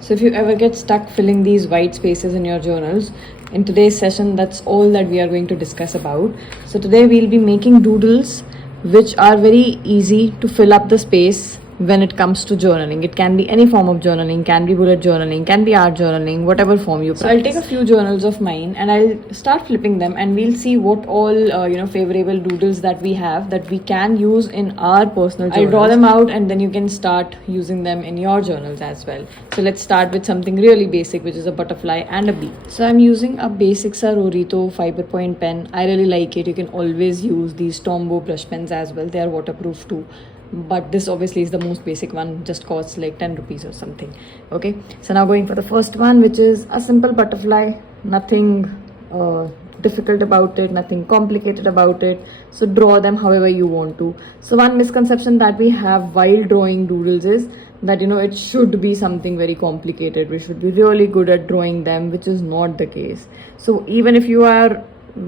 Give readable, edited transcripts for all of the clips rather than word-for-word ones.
So if you ever get stuck filling these white spaces in your journals, in today's session, that's all that we are going to discuss about. So today we'll be making doodles, which are very easy to fill up the space when it comes to journaling. It can be any form of journaling, can be bullet journaling, can be art journaling, whatever form you practice. So I'll take a few journals of mine and I'll start flipping them, and we'll see what all favorable doodles that we have that we can use in our personal journals. I'll draw them out and then you can start using them in your journals as well. So let's start with something really basic, which is a butterfly and a bee. So I'm using a basic Rorito 5-point pen. I really like it. You can always use these Tombow brush pens as well. They are waterproof too, but this obviously is the most basic one, just costs like 10 rupees or something. Okay, so now going for the first one, which is a simple butterfly. Nothing difficult about it, nothing complicated about it. So draw them however you want to. So one misconception that we have while drawing doodles is that it should be something very complicated. We should be really good at drawing them, which is not the case. So even if you are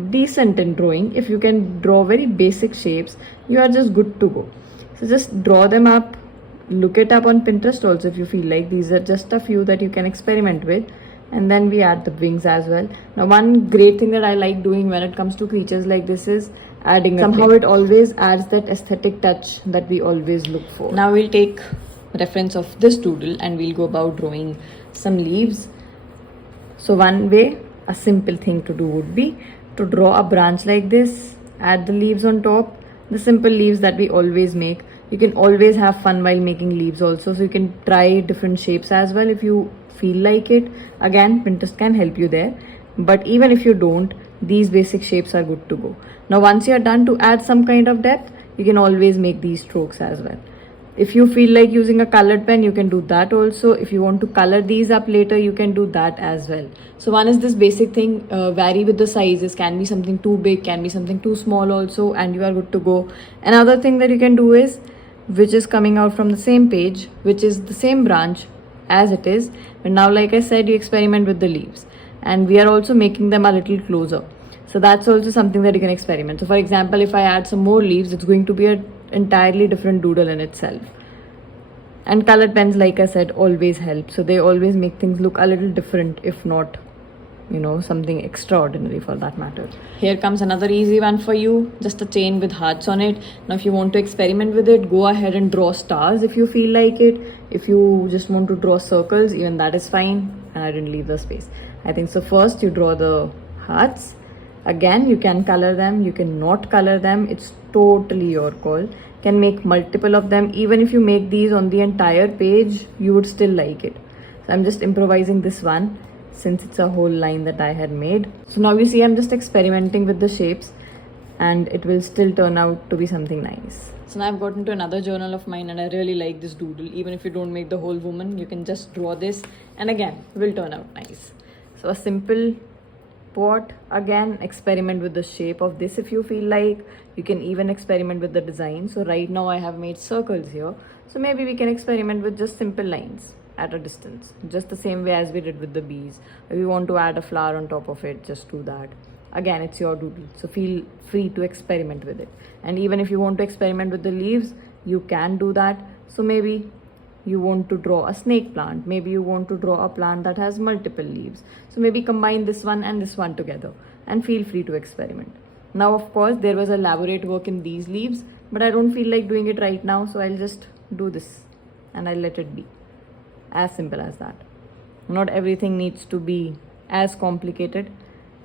decent in drawing, if you can draw very basic shapes, you are just good to go. So just draw them up, look it up on Pinterest also if you feel like. These are just a few that you can experiment with. And then we add the wings as well. Now one great thing that I like doing when it comes to creatures like this is adding a somehow it always adds that aesthetic touch that we always look for. Now we'll take reference of this doodle and we'll go about drawing some leaves. So one way, a simple thing to do would be to draw a branch like this, add the leaves on top, the simple leaves that we always make. You can always have fun while making leaves also, so you can try different shapes as well if you feel like it. Again, Pinterest can help you there, but even if you don't, these basic shapes are good to go. Now once you are done, to add some kind of depth, you can always make these strokes as well. If you feel like using a colored pen, you can do that also. If you want to color these up later, you can do that as well. So one is this basic thing, vary with the sizes. Can be something too big, can be something too small also, and you are good to go. Another thing that you can do is, which is coming out from the same page, which is the same branch as it is, but now like I said, you experiment with the leaves, and we are also making them a little closer. So that's also something that you can experiment. So for example, if I add some more leaves, it's going to be an entirely different doodle in itself. And colored pens, like I said, always help. So they always make things look a little different, if not something extraordinary for that matter. Here comes another easy one for you, just a chain with hearts on it. Now if you want to experiment with it, go ahead and draw stars if you feel like it. If you just want to draw circles, even that is fine. And I didn't leave the space, I think. So first you draw the hearts. Again, you can color them, you can not color them, it's totally your call. Can make multiple of them. Even if you make these on the entire page, you would still like it. So I'm just improvising this one since it's a whole line that I had made. So now you see I'm just experimenting with the shapes, and it will still turn out to be something nice. So now I've gotten to another journal of mine, and I really like this doodle. Even if you don't make the whole woman, you can just draw this, and again, it will turn out nice. So a simple pot. Again, experiment with the shape of this if you feel like. You can even experiment with the design. So right now I have made circles here, so maybe we can experiment with just simple lines at a distance, just the same way as we did with the bees. If you want to add a flower on top of it, just do that. Again, it's your doodle, so feel free to experiment with it. And even if you want to experiment with the leaves, you can do that. So maybe you want to draw a snake plant, maybe you want to draw a plant that has multiple leaves, so maybe combine this one and this one together, and feel free to experiment. Now of course there was elaborate work in these leaves, but I don't feel like doing it right now, so I'll just do this and I'll let it be. As simple as that. Not everything needs to be as complicated.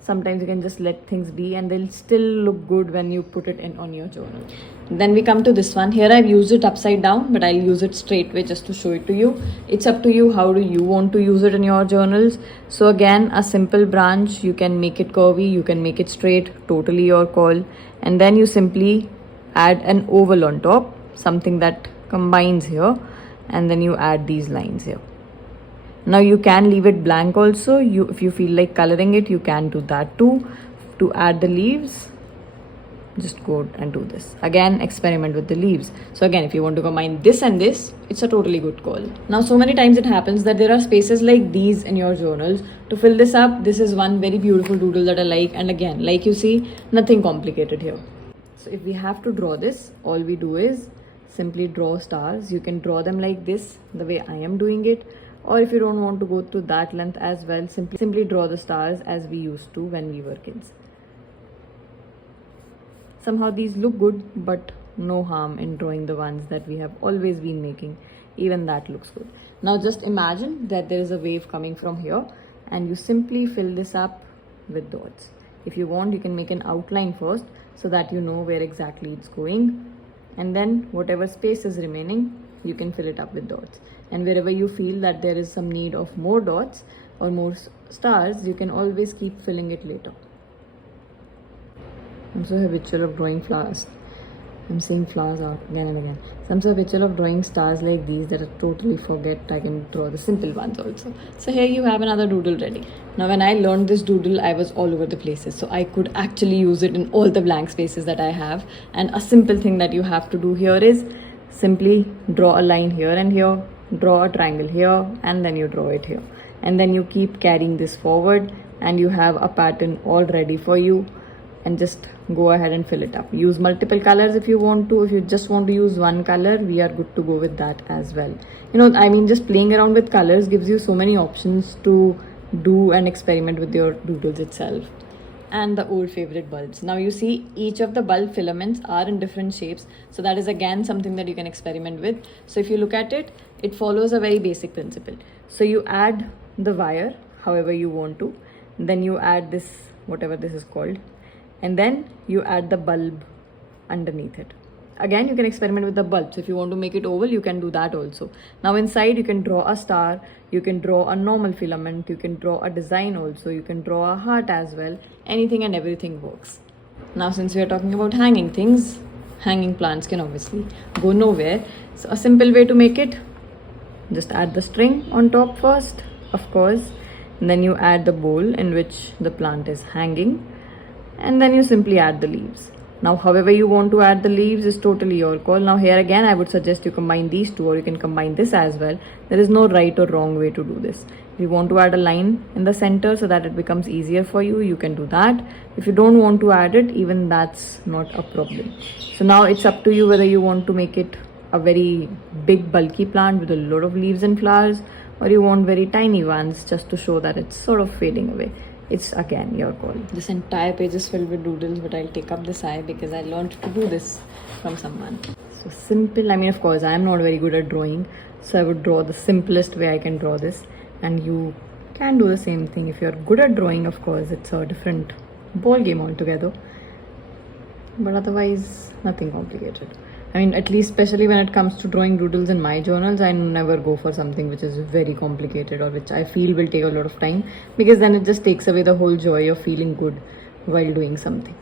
Sometimes you can just let things be and they'll still look good when you put it in on your journal. Then we come to this one. Here I've used it upside down, but I'll use it straight way just to show it to you. It's up to you, how do you want to use it in your journals. So again, a simple branch, you can make it curvy, you can make it straight, totally your call. And then you simply add an oval on top, something that combines here, and then you add these lines here. Now you can leave it blank also. If you feel like coloring it, you can do that too. To add the leaves, just go and do this. Again, experiment with the leaves. So again, if you want to combine this and this, it's a totally good call. Now so many times it happens that there are spaces like these in your journals. To fill this up, this is one very beautiful doodle that I like. And again, like you see, nothing complicated here. So if we have to draw this, all we do is simply draw stars. You can draw them like this, the way I am doing it, Or if you don't want to go to that length as well, simply draw the stars as we used to when we were kids. Somehow these look good, but no harm in drawing the ones that we have always been making. Even that looks good. Now just imagine that there is a wave coming from here, and you simply fill this up with dots. If you want, you can make an outline first so that you know where exactly it's going, and then whatever space is remaining, you can fill it up with dots. And wherever you feel that there is some need of more dots or more stars, you can always keep filling it later. I'm so habitual of drawing flowers. I'm saying flowers out again and again. So I'm so habitual of drawing stars like these that I totally forget I can draw the simple ones also. So here you have another doodle ready. Now when I learned this doodle, I was all over the places. So I could actually use it in all the blank spaces that I have. And a simple thing that you have to do here is simply draw a line here and here, draw a triangle here, and then you draw it here. And then you keep carrying this forward, and you have a pattern all ready for you. And just go ahead and fill it up. Use multiple colors if you want to. If you just want to use one color, we are good to go with that as well. Just playing around with colors gives you so many options to do and experiment with your doodles itself. And the old favorite bulbs. Now you see each of the bulb filaments are in different shapes. So that is again something that you can experiment with. So if you look at it, it follows a very basic principle. So you add the wire however you want to. Then you add this, whatever this is called. And then you add the bulb underneath it. Again, you can experiment with the bulbs. If you want to make it oval, you can do that also. Now inside, you can draw a star, you can draw a normal filament, you can draw a design also, you can draw a heart as well. Anything and everything works. Now since we are talking about hanging things, hanging plants can obviously go nowhere. So a simple way to make it, just add the string on top first, of course. And then you add the bowl in which the plant is hanging. And then you simply add the leaves. Now however you want to add the leaves is totally your call. Now here again I would suggest you combine these two, or you can combine this as well. There is no right or wrong way to do this. If you want to add a line in the center so that it becomes easier for you, you can do that. If you don't want to add it, even that's not a problem. So now it's up to you whether you want to make it a very big bulky plant with a lot of leaves and flowers, or you want very tiny ones just to show that it's sort of fading away. It's again your call. This entire page is filled with doodles, but I'll take up this eye because I learned to do this from someone. So simple. Of course, I am not very good at drawing, so I would draw the simplest way I can draw this. And you can do the same thing. If you're good at drawing, of course, it's a different ball game altogether. But otherwise, nothing complicated. At least especially when it comes to drawing doodles in my journals, I never go for something which is very complicated or which I feel will take a lot of time, because then it just takes away the whole joy of feeling good while doing something.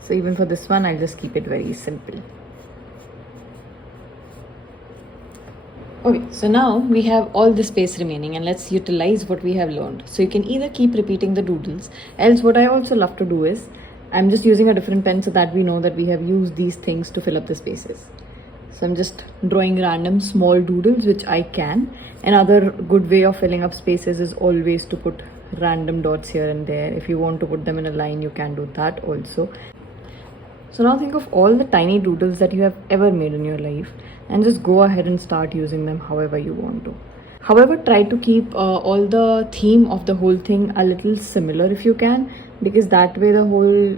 So even for this one, I'll just keep it very simple. Okay, so now we have all the space remaining, and let's utilize what we have learned. So you can either keep repeating the doodles, else what I also love to do is, I'm just using a different pen so that we know that we have used these things to fill up the spaces. So I'm just drawing random small doodles which I can. Another good way of filling up spaces is always to put random dots here and there. If you want to put them in a line, you can do that also. So now think of all the tiny doodles that you have ever made in your life, and just go ahead and start using them however you want to. However, try to keep all the theme of the whole thing a little similar if you can, because that way the whole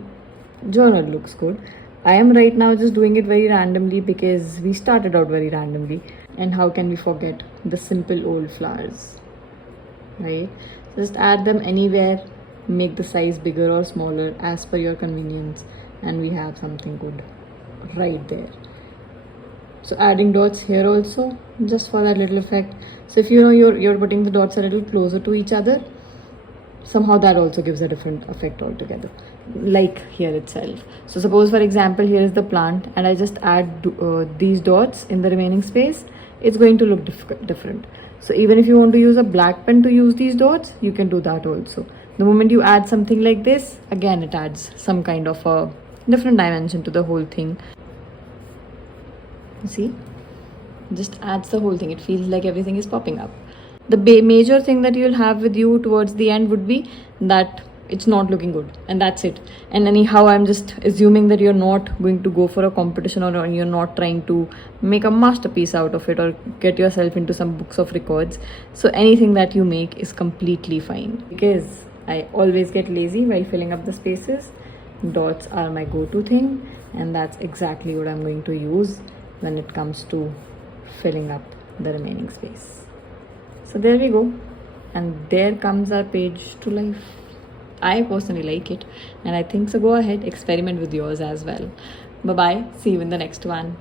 journal looks good. I am right now just doing it very randomly because we started out very randomly, and how can we forget the simple old flowers, right? Just add them anywhere, make the size bigger or smaller as per your convenience, and we have something good right there. So adding dots here also, just for that little effect. So if you know you're putting the dots a little closer to each other, somehow that also gives a different effect altogether, like here itself. So suppose for example here is the plant, and I just add these dots in the remaining space, it's going to look different. So even if you want to use a black pen to use these dots, you can do that also. The moment you add something like this, again it adds some kind of a different dimension to the whole thing. See, just adds the whole thing. It feels like everything is popping up. The major thing that you'll have with you towards the end would be that it's not looking good, and that's it. And anyhow, I'm just assuming that you're not going to go for a competition, or you're not trying to make a masterpiece out of it or get yourself into some books of records. So anything that you make is completely fine, because I always get lazy while filling up the spaces. Dots are my go-to thing, and that's exactly what I'm going to use when it comes to filling up the remaining space. So there we go, and there comes our page to life. I personally like it, and I think so. Go ahead, experiment with yours as well. Bye bye, see you in the next one.